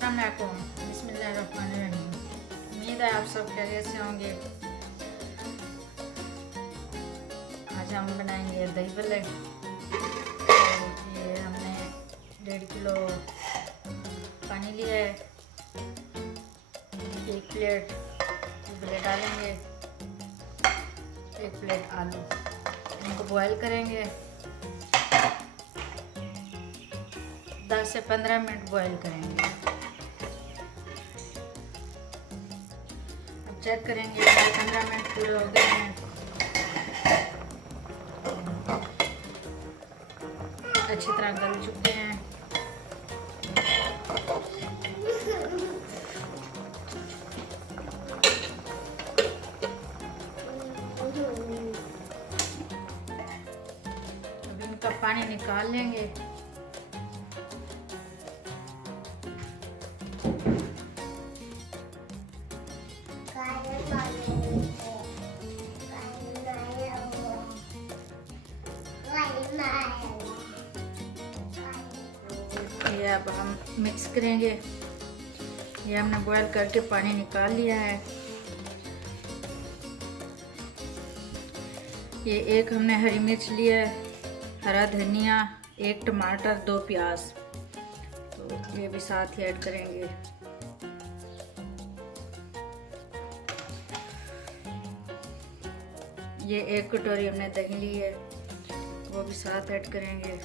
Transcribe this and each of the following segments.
अस्सलाम वालेकुम, बिस्मिल्लाहिर्रहमानिर्रहीम। उम्मीद है आप सब खैरियत से होंगे। आज हम बनाएंगे दही भल्ले। तो ये हमने 1.5 किलो पानी लिया है। 1 प्लेट भल्ले डालेंगे, 1 प्लेट आलू, इनको बॉयल करेंगे। 10 से 15 मिनट बॉईल करेंगे। अब चेक करेंगे 15 मिनट पूरे हो गए हैं। अच्छी तरह गल चुके हैं। अब इनका पानी निकाल लेंगे। ये अब हम मिक्स करेंगे। ये हमने बॉयल करके पानी निकाल लिया है। ये एक हमने हरी मिर्च लिया है, हरा धनिया, 1 टमाटर, 2 प्याज, तो ये भी साथ ही ऐड करेंगे। ये 1 कटोरी हमने दही ली है, वो भी साथ ऐड करेंगे।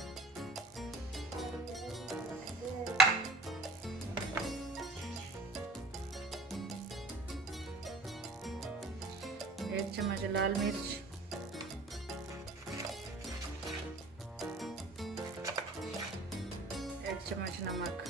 एक चम्मच लाल मिर्च, 1 चम्मच नमक,